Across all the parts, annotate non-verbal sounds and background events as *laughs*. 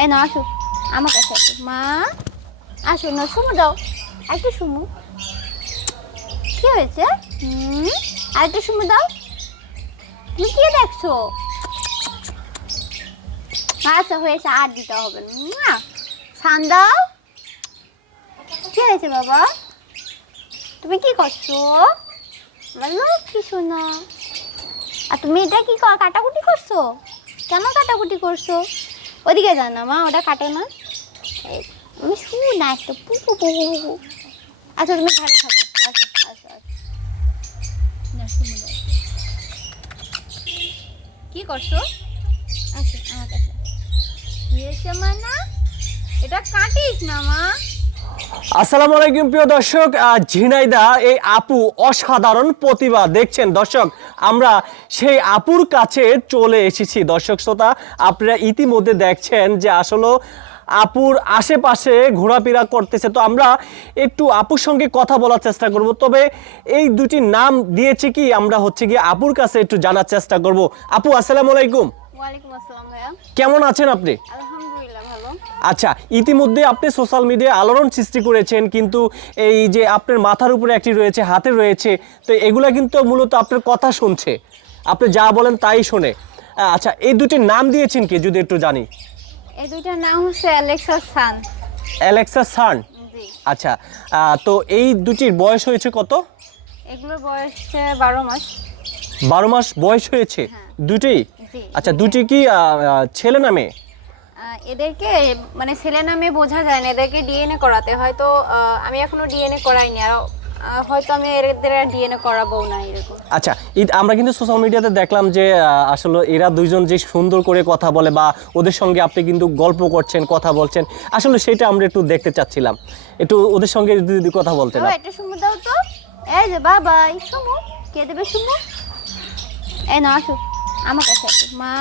এই না আসো। আমার কাছে আসো। মা, আসো না, সুমু দাও। একটু সুমু। কি হয়েছে? হুম, আরেকটু সুমু দাও। তুমি কি দেখছ? আচ্ছা হয়েছে, আর দিতে হবে না। ছান দাও। কি হয়েছে, বাবা? তুমি কি করছ? বলো কি শোনা আর তুমি এটা কি কাটাকুটি করছ? কেন কাটাকুটি করছ? ওদিকে যান না, মা, ওটা কাটে না। আমি শুন না, একটা পুকু পুকু পুকু আচ্ছা তুমি ঘরে থাকো। আচ্ছা আচ্ছা আচ্ছা। কি করছ? আচ্ছা কাটিস না, মা। আসসালামু আলাইকুম, প্রিয় দর্শক। ঝিনাইদা, এই আপু অসাধারণ প্রতিভা দেখছেন। দর্শক আমরা সেই আপুর কাছে চলে এসেছি। দর্শক শ্রোতা আপনারা ইতিমধ্যে দেখছেন যে আসলে আপুর আশেপাশে ঘোরাফেরা করতেছে। তো আমরা একটু আপুর সঙ্গে কথা বলার চেষ্টা করব। তবে এই দুটি নাম দিয়েছে কি আমরা হচ্ছে গিয়ে আপুর কাছে একটু জানার চেষ্টা করব। আপু আসসালামু আলাইকুম। ওয়ালাইকুম আসসালাম ভাইয়া। কেমন আছেন আপনি? আচ্ছা ইতিমধ্যে আপনি সোশ্যাল মিডিয়ায় আলোড়ন সৃষ্টি করেছেন কিন্তু এই যে আপনার মাথার উপরে একটি রয়েছে হাতে রয়েছে তো এগুলা কিন্তু মূলত আপনার কথা শুনছে। আপনি যা বলেন তাই শোনে। আচ্ছা এই দুটির নাম দিয়েছেন কি যদি একটু জানি? এই দুইটার নাম হচ্ছে অ্যালেক্সা সান অ্যালেক্সা সান আচ্ছা তো এই দুটির বয়স হয়েছে কত? এগুলোর বয়স হচ্ছে বারো মাস। বারো মাস বয়স হয়েছে? হ্যাঁ। দুটি? আচ্ছা দুটি কি ছেলে নামে আহ, এদেরকে মানে ছেলে নামে বোঝা যায় না এদেরকে ডিএনএ করাতে। হয়তো আমি এখনও ডিএনএ করাইনি আর হয়তো আমি এদের ডিএনএ করাবো না এরকম। আচ্ছা আমরা কিন্তু সোশ্যাল মিডিয়াতে দেখলাম যে আসলে এরা দুইজন যে সুন্দর করে কথা বলে বা ওদের সঙ্গে আপনি কিন্তু গল্প করছেন কথা বলছেন আসলে সেটা আমরা একটু দেখতে চাচ্ছিলাম। একটু ওদের সঙ্গে যদি যদি কথা বলতেন ও একটা সুমু দাও তো। এই যে বাবাই সুমু কে দেবে সুমু? এই না আসো। আমার কাছে মা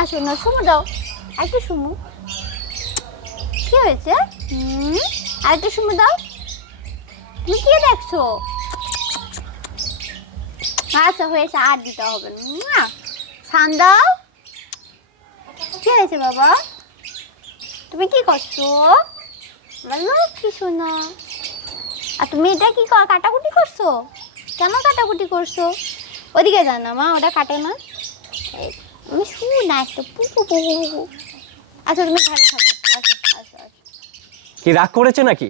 আসো না সুমু দাও। একটা সুমু। কি হয়েছে? আরেকটা সুমু দাও। তুমি কি দেখছ? আচ্ছা হয়েছে, আর দিতে হবে না। ছান দাও। কি হয়েছে বাবা? তুমি কি করছ? বলো কি শোনো আর তুমি এটা কি কাটাকুটি করছ? কেন কাটাকুটি করছ? ওদিকে যান না মা, ওটা কাটে না। আমি শুন একটা পুকু পুকু পুকু আচ্ছা তুমি ঘরে থাকো। আচ্ছা আচ্ছা আচ্ছা। কি রাগ করেছে নাকি?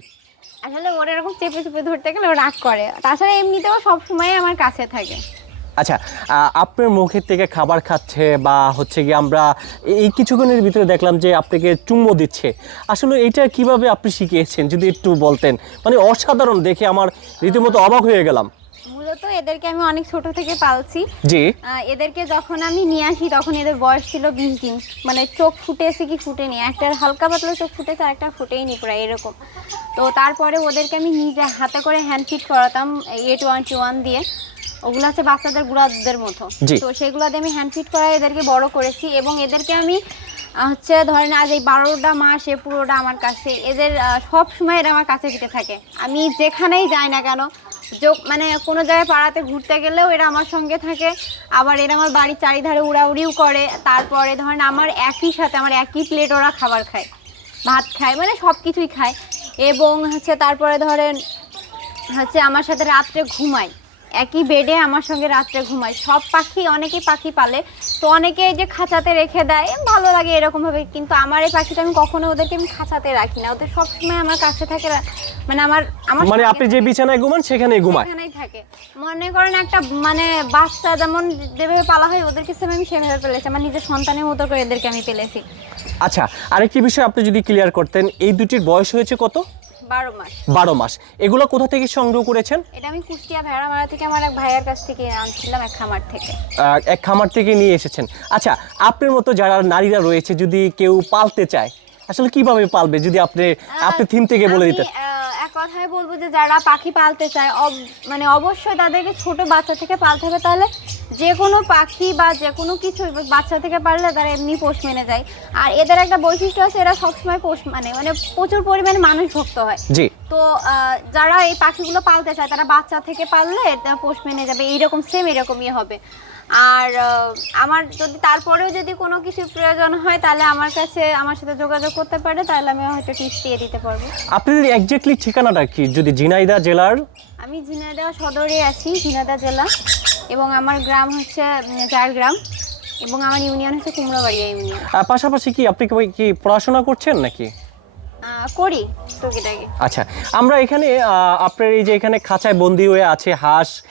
আসলে ওর এরকম চেপে চেপে ধরতে গেলে ও রাগ করে। তাছাড়া এমনিতেও সব সময় আমার কাছে থাকে। আচ্ছা আপনার মুখের থেকে খাবার খাচ্ছে বা হচ্ছে কি আমরা এই কিছুক্ষণের ভিতরে দেখলাম যে আপনাকে চুম্বো দিচ্ছে। আসলে এটা কীভাবে আপনি শিখিয়েছেন? যদি একটু বলতেন। মানে অসাধারণ দেখে আমার রীতিমতো অবাক হয়ে গেলাম। মূলত এদেরকে আমি অনেক ছোট থেকে পালছি। জি। এদেরকে যখন আমি নিয়ে আসি তখন এদের বয়স ছিল বিশ দিন। মানে চোখ ফুটেছে কি ফুটেনি। একটার হালকা পাতলা চোখ ফুটেছে আর একটা ফুটেইনি প্রায় এরকম। তো তারপরে ওদেরকে আমি নিজে হাতে করে হ্যান্ড ফিট করাতাম এ টোয়েন্টি ওয়ান দিয়ে। ওগুলো হচ্ছে বাচ্চাদের গুঁড়া দুধের মতো তো সেগুলো দিয়ে আমি হ্যান্ড ফিট করাই এদেরকে বড় করেছি এবং এদেরকে আমি হচ্ছে ধরেন আজ এই বারোটা মাস এ পুরোটা আমার কাছে। এদের সব সময় এরা আমার কাছে পিঠে থাকে। আমি যেখানেই যাই না কেন যোগ মানে কোনো জায়গায় পাড়াতে ঘুরতে গেলেও এরা আমার সঙ্গে থাকে। আবার এরা আমার বাড়ির চারিধারে উড়াউড়িও করে। তারপরে ধরেন আমার একই সাথে, আমার একই প্লেট ওরা খাবার খায়। ভাত খায় মানে সব কিছুই খায়। এবং হচ্ছে তারপরে ধরেন হচ্ছে আমার সাথে রাত্রে ঘুমায়। একই বেডে আমার সঙ্গে রাত্রে ঘুমায়। সব পাখি অনেকেই পাখি পালে। তো অনেকে যে খাঁচাতে রেখে দেয়, ভালো লাগে এরকম ভাবে কিন্তু আমার এই পাখিটা আমি কখনো ওদেরকে আমি খাঁচাতে রাখি না। ওদের সবসময় আমার কাছে থাকে মানে আমার আমার মানে আপনি যে বিছানায় ঘুমান সেখানে ঘুমায়। এখানেই থাকে। মনে করেন একটা মানে বাচ্চা যেমন যেভাবে পালা হয় ওদেরকে সেম আমি সেভাবে পেলেছি। আমার নিজের সন্তানের মতো করে এদেরকে আমি পেলেছি। আচ্ছা আরেকটি বিষয় আপনি যদি ক্লিয়ার করতেন এই দুটির বয়স হয়েছে কত? বারো মাস। বারো মাস। এগুলো কোথা থেকে সংগ্রহ করেছেন? এটা আমি কুষ্টিয়া ভেড়ামারা থেকে আমার এক ভাইয়ের কাছ থেকে আনছিলাম এক খামার থেকে। এক খামার থেকে নিয়ে এসেছেন। আচ্ছা আপনার মতো যারা নারীরা রয়েছে যদি কেউ পালতে চায় আসলে কীভাবে পালবে? যদি আপনি আপনি থিম থেকে বলে দিতেন। কথায় বলব যে যারা পাখি পালতে চায় মানে অবশ্যই তাদেরকে ছোট বাচ্চা থেকে পালতে হবে, তাহলে যে কোনো পাখি বা যে কোনো কিছু বাচ্চা থেকে পারলে তারা এমনি পোষ মেনে যায়। আর এদের একটা বৈশিষ্ট্য আছে এরা সবসময় পোষ মানে মানে প্রচুর পরিমাণে মানুষ ভক্ত হয়। জি। তো যারা এই পাখিগুলো পালতে চায় তারা বাচ্চা থেকে পাললে পোষ মেনে যাবে এইরকম সেম এরকমই হবে। আর আমার যদি তারপরেও যদি কোনো কিছু প্রয়োজন হয় তাহলে আমার কাছে আমার সাথে যোগাযোগ করতে পারে তাহলে আমি হয়তো টিপস দিয়ে দিতে পারব। আপনাদের একজাক্টলি ঠিকানাটা কি? যদি ঝিনাইদা জেলার? আমি ঝিনাইদহ সদরে আছি ঝিনাইদহ জেলা। এবং আমার গ্রাম হচ্ছে ঝাড়গ্রাম এবং আমার ইউনিয়ন হচ্ছে কুমড়াবাড়িয়া ইউনিয়ন। পাশাপাশি কি আপনি কি- কি পড়াশোনা করছেন নাকি? করি টুকিটাকি। আচ্ছা আমরা এখানে আপনার এই যে এখানে খাঁচায় বন্দি হয়ে আছে হাঁস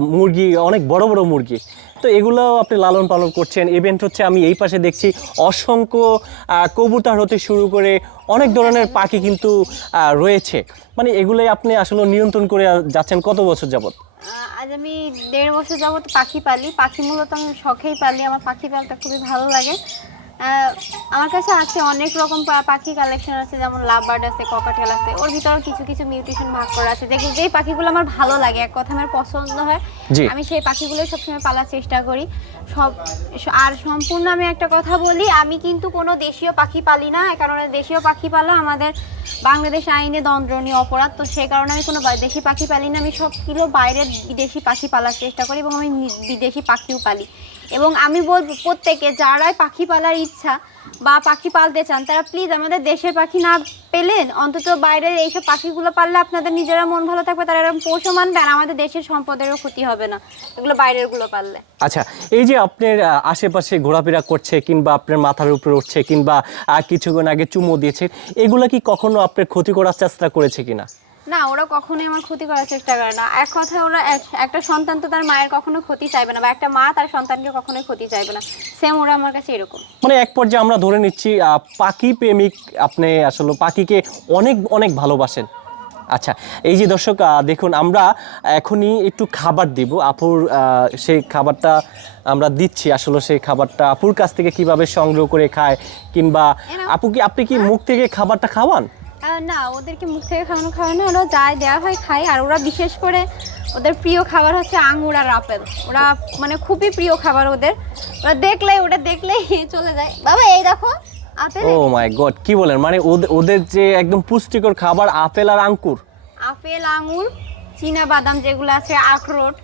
মুরগি অনেক বড় বড় মুরগি। তো এগুলোও আপনি লালন পালন করছেন। ইভেন্ট হচ্ছে আমি এই পাশে দেখছি অসংখ্য কবুতর হতে শুরু করে অনেক ধরনের পাখি কিন্তু রয়েছে। মানে এগুলোই আপনি আসলে নিয়ন্ত্রণ করে যাচ্ছেন কত বছর যাবত আজ আমি দেড় বছর যাবত পাখি পালি। পাখি মূলত আমি শখেই পালি। আমার পাখি পালতে খুবই ভালো লাগে। আমার কাছে আছে অনেক রকম পাখি কালেকশন আছে যেমন লাভ বার্ড আছে ককাটেল আছে ওর ভিতরে কিছু কিছু মিউটেশন ভাগ করা আছে। যেগুলো যেই পাখিগুলো আমার ভালো লাগে এক কথা আমার পছন্দ হয় আমি সেই পাখিগুলো সবসময় পালার চেষ্টা করি। সব আর সম্পূর্ণ আমি একটা কথা বলি আমি কিন্তু কোনো দেশীয় পাখি পালি না কারণে দেশীয় পাখি পালা আমাদের বাংলাদেশ আইনে দণ্ডনীয় অপরাধ তো সেই কারণে আমি কোনো দেশি পাখি পালি না আমি সব কিলো বাইরের বিদেশি পাখি পালার চেষ্টা করি এবং আমি বিদেশি পাখিও পালি। এবং আমি বলব প্রত্যেকে, যারাই পাখি পালার ইচ্ছা বা পাখি পালতে চান, তারা প্লিজ আমাদের দেশের পাখি না পেলেন, অন্তত বাইরের এইসব পাখিগুলো পাললে আপনাদের নিজেরা মন ভালো থাকবে, তারা এরকম পোষও মানবে আর আমাদের দেশের সম্পদেরও ক্ষতি হবে না, এগুলো বাইরেরগুলো পাললে। আচ্ছা এই যে আপনার আশেপাশে ঘোরাফেরা করছে কিংবা আপনার মাথার উপরে উঠছে কিংবা কিছুক্ষণ আগে চুমো দিয়েছে, এগুলো কি কখনো আপনার ক্ষতি করার চেষ্টা করেছে কিনা? না ওরা কখনোই আমার ক্ষতি করার চেষ্টা করে না। এক কথায় ওরা এক- একটা সন্তান তো তার মায়ের কখনো ক্ষতি চাইবে না বা একটা মা তার সন্তানকে কখনোই ক্ষতি চাইবে না। সেম ওরা আমার কাছে এরকম। মানে এক পর্যায়ে আমরা ধরে নিচ্ছি পাখি প্রেমিক আপনি আসলে পাখিকে অনেক অনেক ভালোবাসেন। আচ্ছা এই যে দর্শক দেখুন আমরা এখনই একটু খাবার দিব। আপুর সেই খাবারটা আমরা দিচ্ছি আসলে সেই খাবারটা আপুর কাছ থেকে কীভাবে সংগ্রহ করে খায় কিংবা আপু কি আপনি কি মুখ থেকে খাবারটা খাওয়ান? না ওদেরকে মুখ থেকে খাওয়ানো খাওয়ানো ওরা যাই দেওয়া হয় খায়। আর ওরা বিশেষ করে ওদের প্রিয় খাবার হচ্ছে আঙুর আর আপেল। ওরা মানে খুবই প্রিয় খাবার ওদের। ওরা দেখলেই ওটা দেখলেই *laughs* চলে যায়। বাবা এই দেখো আপেল ও মাই গড কি বলেন? মানে ওদের- ওদের যে একদম পুষ্টিকর খাবার আপেল আর আঙ্কুর আপেল আঙুর চীনা বাদাম যেগুলো আছে আখরোট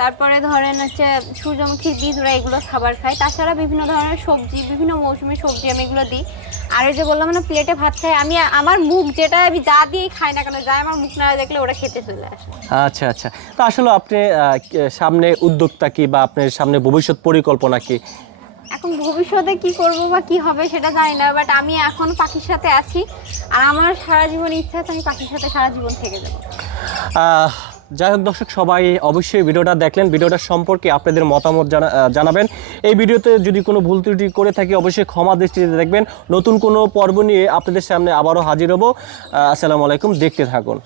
তারপরে ধরেন হচ্ছে সূর্যমুখীর বীজ ওরা এগুলো খাবার খায়। তাছাড়া বিভিন্ন ধরনের সবজি বিভিন্ন মৌসুমি সবজি আমি এগুলো দিই। আর এই যে বললাম না প্লেটে ভাত খাই আমি আমার মুখ যেটা আমি যা দিয়েই খাই না কেন যা আমার মুখ না দেখলে ওরা খেতে চলে আসে। আচ্ছা আচ্ছা। তো আসলে আপনি সামনে উদ্যোক্তা কি বা আপনার সামনে ভবিষ্যৎ পরিকল্পনা কি? এখন ভবিষ্যতে কি করব বা কি হবে সেটা জানি না বাট আমি এখন পাখির সাথে আছি। আর আমার সারা জীবন ইচ্ছা আছে আমি পাখির সাথে সারা জীবন থেকে যাব। যাই হোক দর্শক, সবাই অবশ্যই ভিডিওটা দেখলেন। ভিডিওটা সম্পর্কে আপনাদের মতামত জানা- জানাবেন। এই ভিডিওতে যদি কোনো ভুল ত্রুটি করে থাকি, অবশ্যই ক্ষমা দৃষ্টিতে দেখবেন। নতুন কোনো পর্ব নিয়ে আপনাদের সামনে আবারও হাজির হব। আসসালামু আলাইকুম, দেখতে থাকুন।